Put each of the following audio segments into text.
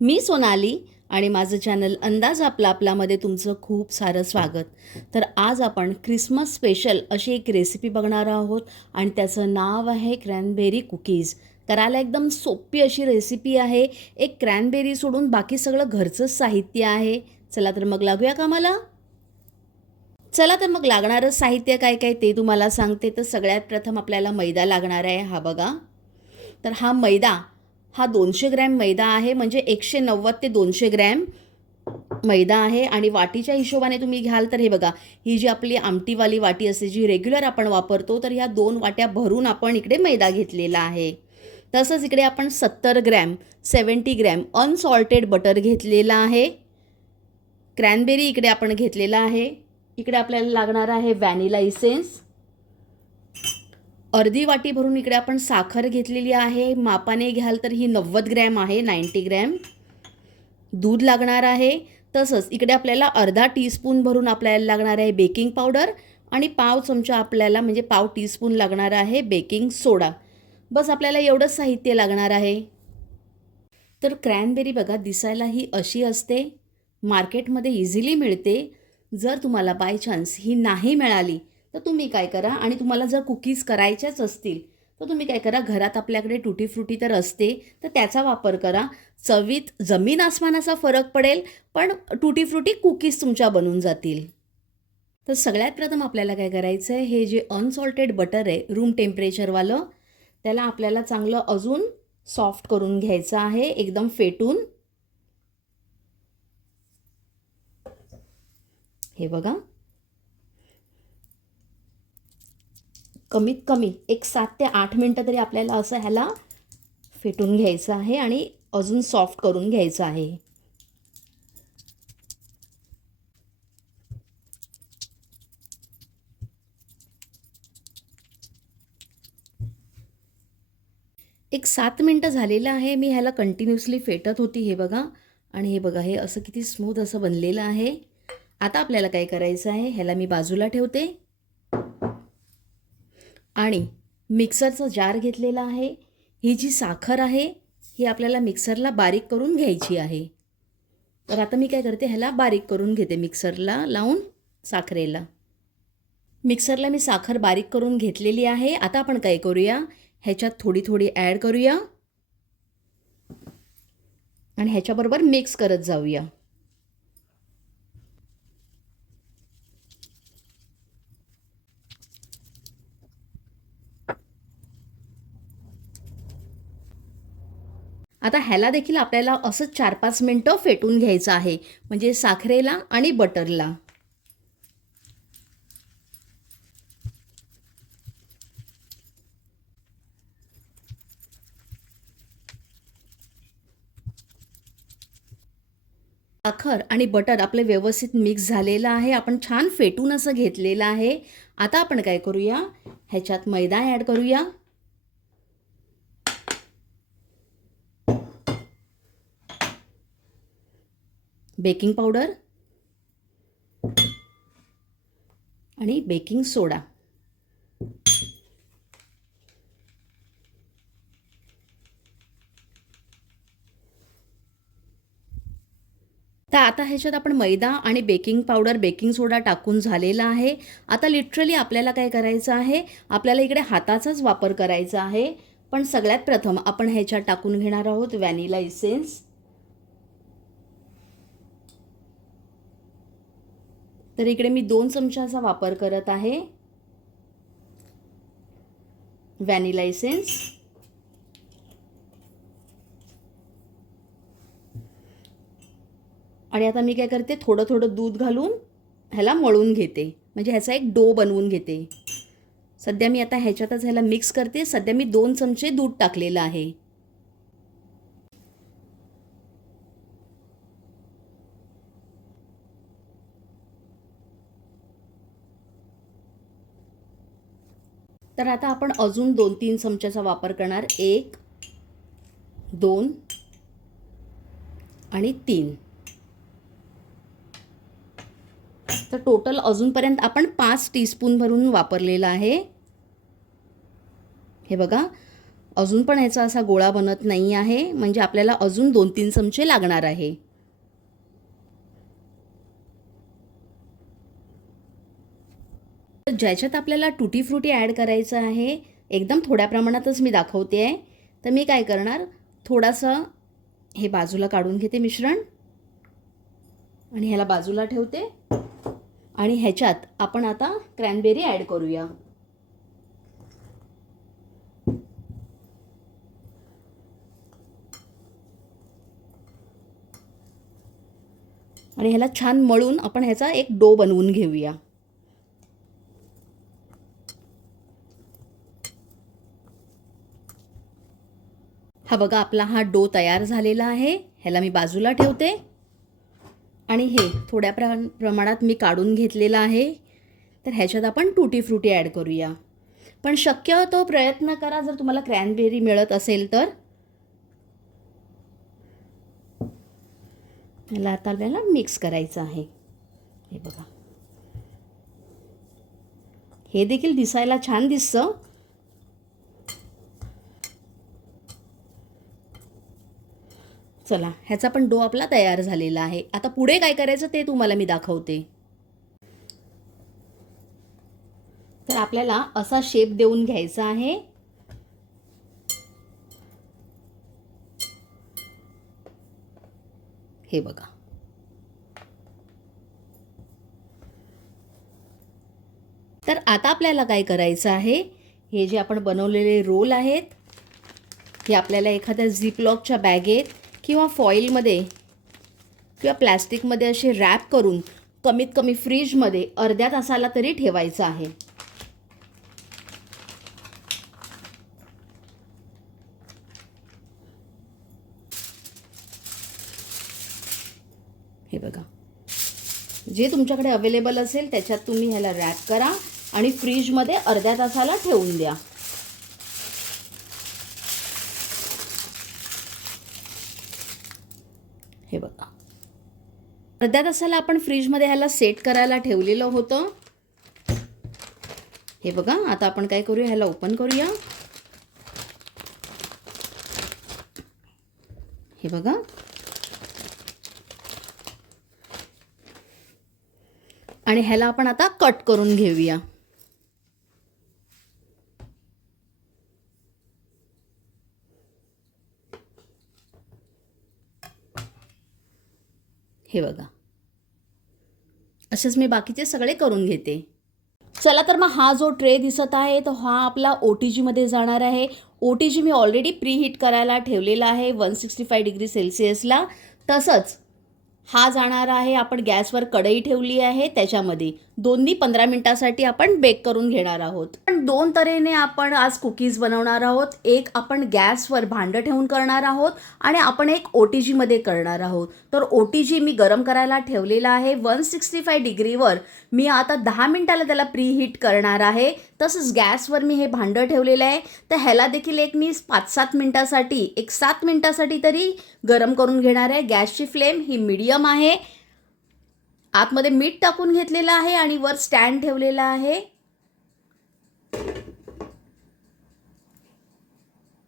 मी सोनाली आणि माझं चॅनल अंदाज आपला आपलामध्ये तुमचं खूप सारं स्वागत. तर आज आपण क्रिसमस स्पेशल अशी एक रेसिपी बघणार आहोत आणि त्याचं नाव आहे क्रॅनबेरी कुकीज करायला एकदम सोपी अशी रेसिपी आहे. एक क्रॅनबेरी सोडून बाकी सगळं घरचंच साहित्य आहे. चला तर मग लागूया का मला चला तर मग लागणारं साहित्य काय काय ते तुम्हाला सांगते. तर सगळ्यात प्रथम आपल्याला मैदा लागणार आहे. हा बघा. तर हा मैदा हा दोनशे ग्रॅम मैदा आहे म्हणजे एकशे नव्वद ते दोनशे ग्रॅम मैदा आहे. आणि वाटीच्या हिशोबाने तुम्ही घ्याल तर हे बघा ही जी आपली आमटीवाली वाटी असते जी रेग्युलर आपण वापरतो तर ह्या दोन वाट्या भरून आपण इकडे मैदा घेतलेला आहे. तसंच इकडे आपण सत्तर gram seventy gram unsalted butter घेतलेला आहे. क्रॅनबेरी इकडे आपण घेतलेला आहे. इकडे आपल्याला लागणार आहे व्हॅनिला इसेन्स अर्धी वाटी भरून इकडे आपण साखर घेतलेली आहे. मापाने घ्याल तर ही नव्वद ग्रॅम आहे नाईंटी ग्रॅम. दूध लागणार आहे. तसंच इकडे आपल्याला अर्धा टीस्पून भरून आपल्याला लागणार आहे बेकिंग पावडर आणि पाव चमचा आपल्याला म्हणजे पाव टीस्पून लागणार आहे बेकिंग सोडा. बस आपल्याला एवढंच साहित्य लागणार आहे. तर क्रॅनबेरी बघा दिसायला ही अशी असते. मार्केटमध्ये इझिली मिळते. जर तुम्हाला बाय चान्स ही नाही मिळाली तर तुम्ही काय करा आणि तुम्हाला जर कुकीज करायच्याच असतील तर तुम्ही काय करा घरात आपल्याकडे टुटी फ्रुटी तर असते तर त्याचा वापर करा. चवीत जमीन आसमानाचा फरक पडेल पण टुटी फ्रुटी कुकीज तुमच्या बनून जातील. तर सगळ्यात प्रथम आपल्याला काय करायचं आहे हे जे अनसॉल्टेड बटर आहे रूम टेम्परेचरवालं त्याला आपल्याला चांगलं अजून सॉफ्ट करून घ्यायचं आहे एकदम फेटून. हे बघा. कमीत कमी एक सात ते आठ मिनटं तरी आपल्याला असं ह्याला फेटून घ्यायचं आहे आणि अजून सॉफ्ट करून घ्यायचं आहे. एक सात मिनटं झालेलं आहे. मी ह्याला कंटिन्युअसली फेटत होती हे बघा. आणि हे बघा हे असं किती स्मूथ असं बनलेलं आहे. आता आपल्याला काय करायचं आहे? ह्याला मी बाजूला ठेवते. आणि मिक्सरचा जार घेतलेला आहे. ही जी साखर आहे ही आपल्याला मिक्सरला बारीक करून घ्यायची आहे. तर आता मी काय करते ह्याला बारीक करून घेते मिक्सरला लावून साखरेला. मिक्सरला मी साखर बारीक करून घेतलेली आहे. आता आपण काय करूया ह्याच्यात थोडी थोडी ॲड करूया. आणि ह्याच्याबरोबर मिक्स करत जाऊया. आता ह्याला देखील आपल्याला असं चार पाच मिनटं फेटून घ्यायचं आहे. म्हणजे साखरेला आणि बटरला. साखर आणि बटर आपले व्यवस्थित मिक्स झालेलं आहे. आपण छान फेटून असं घेतलेलं आहे. आता आपण काय करूया? ह्याच्यात मैदा ॲड करूया. बेकिंग पावडर आणि बेकिंग सोडा. तर आता ह्याच्यात आपण मैदा आणि बेकिंग पावडर बेकिंग सोडा टाकून झालेला आहे. आता लिटरली आपल्याला काय करायचं आहे? आपल्याला इकडे हाताचाच वापर करायचा आहे. पण सगळ्यात प्रथम आपण ह्याच्यात टाकून घेणार आहोत व्हॅनिला इसेन्स तर इकडे मी दोन चमचाचा वापर करत आहे. व्हॅनिला इसेन्स आणि आता मी काय करते थोडं थोडं दूध घालून ह्याला मळून घेते. म्हणजे ह्याचा एक डो बनवून घेते. सध्या मी आता ह्याच्यातच ह्याला मिक्स करते. सध्या मी दोन चमचे दूध टाकलेलं आहे. तर आता आपण अजून दोन तीन चमच्याचा वापर करणार. एक दोन आणि तीन. तर टोटल अजूनपर्यंत आपण पाच टीस्पून भरून वापरलेलं आहे. हे बघा अजून पण ह्याचा असा गोळा बनत नाही आहे. म्हणजे आपल्याला अजून दोन तीन चमचे लागणार आहे. तर ज्याच्यात आपल्याला टुटी फ्रुटी ॲड करायचं आहे एकदम थोड्या प्रमाणातच मी दाखवते. आहे तर मी काय करणार? थोडंसं हे बाजूला काढून घेते मिश्रण. आणि ह्याला बाजूला ठेवते. आणि ह्याच्यात आपण आता क्रॅनबेरी ॲड करूया. आणि ह्याला छान मळून आपण ह्याचा एक डो बनवून घेऊया. हा बघा आपला हा डो तयार झालेला आहे. ह्याला मी बाजूला ठेवते. आणि हे थोड्या प्र प्रमाणात मी काढून घेतलेलं आहे. तर ह्याच्यात आपण टुटी फ्रुटी ॲड करूया. पण शक्यतो प्रयत्न करा जर तुम्हाला क्रॅनबेरी मिळत असेल तर. याला आता आपल्याला मिक्स करायचं आहे. हे बघा. हे देखील दिसायला छान दिसतं. चला ह्याचा पण डो आपला तयार झालेला आहे. आता पुढे काय करायचं ते तुम्हाला मी दाखवते. तर आपल्याला असा शेप देऊन घ्यायचा आहे. हे बघा. तर आता आपल्याला काय करायचं आहे? हे जे आपण बनवलेले रोल आहेत हे आपल्याला एखाद्या झिपलॉकच्या बॅगेत किंवा फॉईलमध्ये किंवा प्लॅस्टिकमध्ये असे रॅप करून कमीत कमी फ्रीजमध्ये अर्ध्या तासाला तरी ठेवायचं आहे. हे बघा. जे तुमच्याकडे अवेलेबल असेल त्याच्यात तुम्ही ह्याला रॅप करा आणि फ्रीजमध्ये अर्ध्या तासाला ठेवून द्या. हे बघा. अर्ध्या तासाला आपण फ्रीजमध्ये ह्याला सेट करायला ठेवलेलं होतं. हे बघा आता आपण काय करूया? ह्याला ओपन करूया. हे बघा. आणि ह्याला आपण आता कट करून घेऊया. हे बघा. असेच मी बाकीचे सगळे करून घेते. चला तर मग हा जो ट्रे दिसत आहे तो हा आपला ओ टी जीमध्ये जाणार आहे. ओ टी जी मी ऑलरेडी प्रीहीट करायला ठेवलेला आहे वन सिक्स्टी फाय डिग्री सेल्सिअसला तसंच हा जाणार आहे आपण गॅसवर कढई ठेवली आहे त्याच्यामध्ये. दोन्ही पंधरा मिनटासाठी आपण बेक करून घेणार आहोत. पण दोन तऱ्हेने आपण आज कुकीज बनवणार आहोत. एक आपण गॅसवर भांडं ठेवून करणार आहोत आणि आपण एक ओ टी जीमध्ये करणार आहोत. तर ओ टी जी मी गरम करायला ठेवलेला आहे. वन सिक्स्टी फाय डिग्रीवर मी आता दहा मिनटाला त्याला प्री हीट करणार आहे. तसंच गॅसवर मी हे भांडं ठेवलेलं आहे. तर ह्याला देखील एक मी पाच सात मिनटासाठी एक सात मिनटासाठी तरी गरम करून घेणार आहे. गॅसची फ्लेम ही मीडियम आहे. आतमध्ये मीठ टाकून घेतलेलं आहे आणि वर स्टँड ठेवलेला आहे.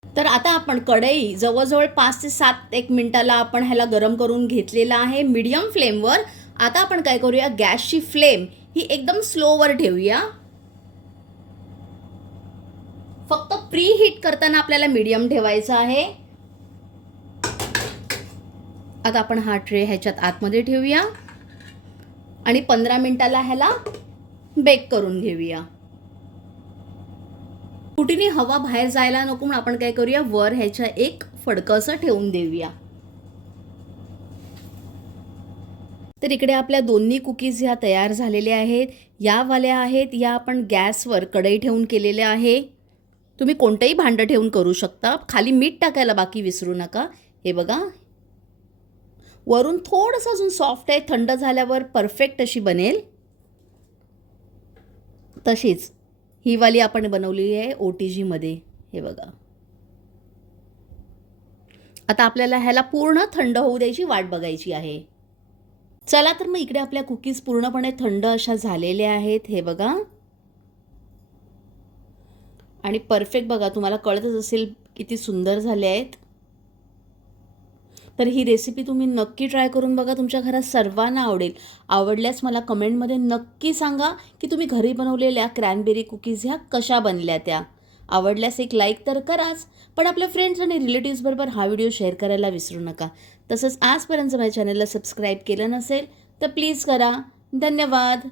तर आता आपण कढई जवळजवळ पाच ते सात एक मिनिटाला आपण ह्याला गरम करून घेतलेला आहे मीडियम फ्लेमवर. आता आपण काय करूया गॅसची फ्लेम ही एकदम स्लोवर ठेवूया. फक्त प्री हीट करताना आपल्याला मीडियम ठेवायचं आहे. आता आपण हा ट्रे ह्याच्यात आतमध्ये ठेवूया. आणि पंधरा मिनिटाला ह्याला बेक करून घेऊया. कुठेही हवा बाहेर जायला नको म्हणून आपण काय करूया? वर ह्याच्या एक फडकं असं ठेवून देऊया. तर इकडे आपल्या दोन्ही कुकीज ह्या तयार झालेल्या आहेत. यावाल्या आहेत या आपण गॅसवर कढई ठेवून केलेल्या आहे. तुम्ही कोणतंही भांडं ठेवून करू शकता. खाली मीठ टाकायला बाकी विसरू नका. हे बघा वरून थोडंसं अजून सॉफ्ट आहे थंड झाल्यावर परफेक्ट अशी बनेल. तशीच. ही वाली आपण बनवली आहे ओ टी जीमध्ये हे बघा. आता आपल्याला ह्याला पूर्ण थंड होऊ द्यायची वाट बघायची आहे. चला तर मग इकडे आपल्या कुकीज पूर्णपणे थंड अशा झालेल्या आहेत. हे बघा. आणि परफेक्ट बघा तुम्हाला कळतच असेल किती सुंदर झाले आहेत. तर ही रेसिपी तुम्ही नक्की ट्राय करून बघा. तुमच्या घरात सर्वांना आवडेल. आवडल्यास मला कमेंटमध्ये नक्की सांगा की तुम्ही घरी बनवलेल्या क्रॅनबेरी कुकीज ह्या कशा बनल्या त्या. आवडल्यास एक लाईक तर कराच पण आपल्या फ्रेंड्स आणि रिलेटिव्सबरोबर हा व्हिडिओ शेअर करायला विसरू नका. तसंच आजपर्यंत माझ्या चॅनलला सबस्क्राईब केलं नसेल तर प्लीज करा. धन्यवाद.